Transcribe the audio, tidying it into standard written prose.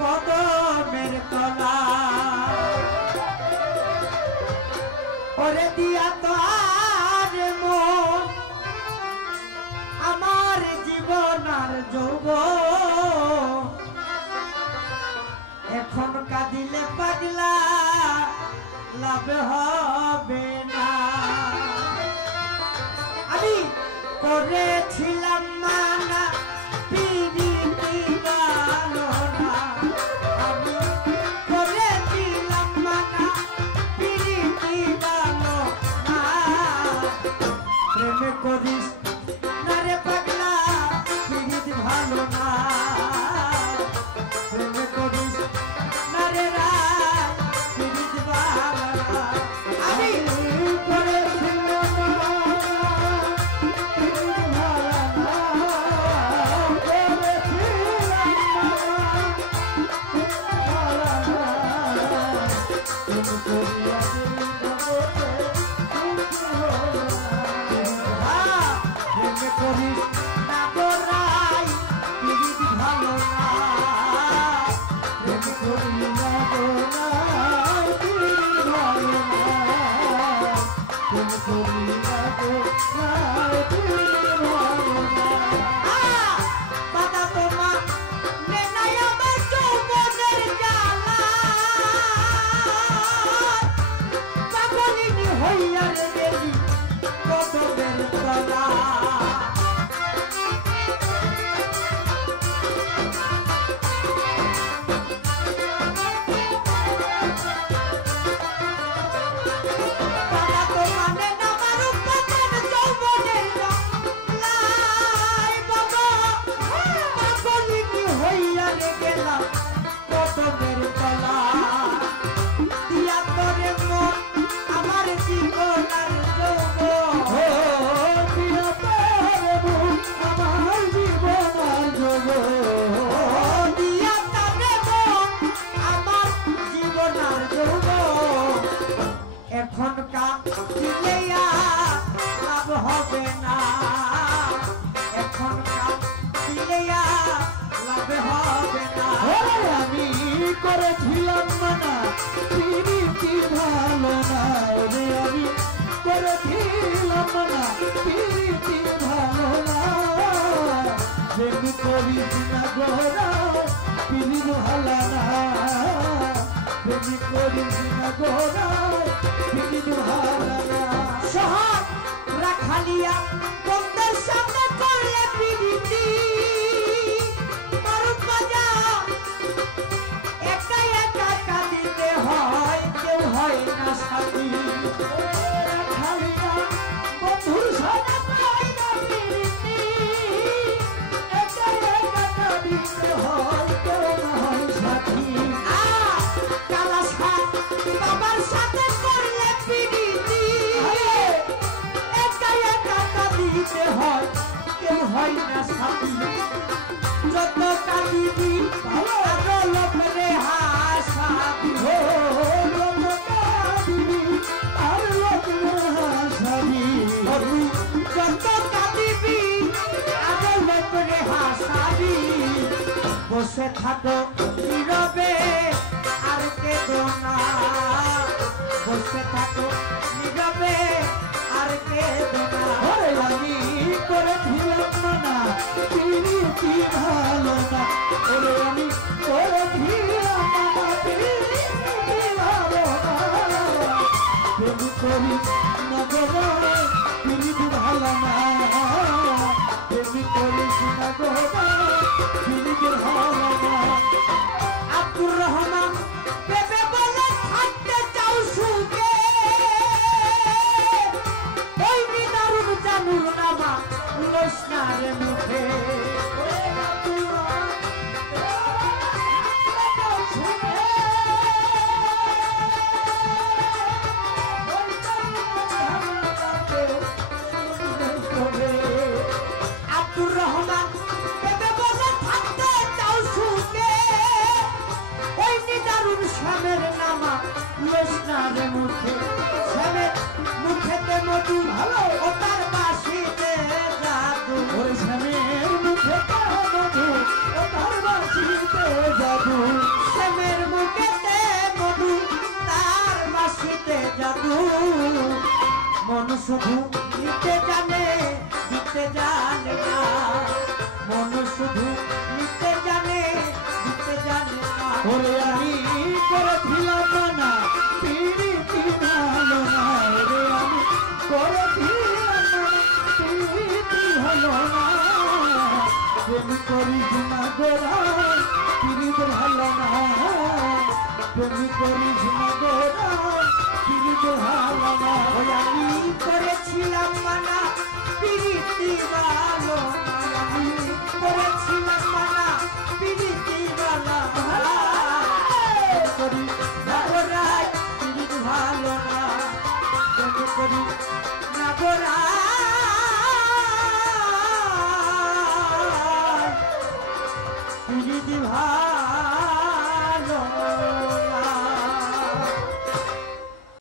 কদমের তলা ওরে দিয়া তো আর মন আমার জীবন আর যৌবন এখন কাঁদিলে পাগলা লাভ হবে না আমি করেছিলাম মানা পিরিতি ভালো না আমি করেছিলাম মানা পিরিতি ভালো না প্রেমে করিস না রে পাগলা পিরিতি ভালো না প্রেমে করিস না রে রায় পিরিতি ভালো না আমি করেছিলাম মানা পিরিতি ভালো না রে আমি করেছিলাম মানা পিরিতি ভালো না প্রেম করিস না গোরা পিরিত ভালো না প্রেম করিস না গোরা পিরিত ভালো না শহর রাখালিয়া বন্ধের সামনে করলে পিরিতি যত কাঁদিবি আরো লোকরে হাসাবি হো যত কাঁদিবি আর লোকরে হাসাবি যত কাঁদিবি আরো লোকরে হাসাবি বসে থাকো নীরবে আর কেঁদো না বসে থাকো নীরবে আর কেঁদো না আমি করেছিলাম না পিরিতি ভালো না ওরে আমি করেছিলাম না পিরিতি ভালো না প্রেম করিস না গোরা পিরিতি ভালো না প্রেম করিস না গোরা পিরিতি ভালো না আব্দুর রহমান পেপে বলে থাকতে চাও সুখে ওই নিদারুন জানুর নামা লোসনার মুখে আব্দুর রহমান পেপে বলে থাকতে চাও সুখে ওই নিদারুন শ্যামের নামা লোসনার মুখে শ্যামের মুখেতে মধু ভালো ও তার বাসিতে জাদু ওই শ্যামের মুখেতে মধু ও তার বাসিতে জাদু মন শুধু নিতে জানে দিতে জানে না মন শুধু নিতে জানে দিতে জানে না ওরে আমি করেছিলাম না প্রীতি ভালো না ওরে আমি করেছিলাম না প্রীতি ভালো না প্রেম করিস না গোরা প্রীতি ভালো না প্রেম করিস না গোরা প্রীতি ভালো না ওই আমি করেছিলাম মানা প্রীতি ভালো না আমি করেছিলাম মানা প্রীতি ভালো না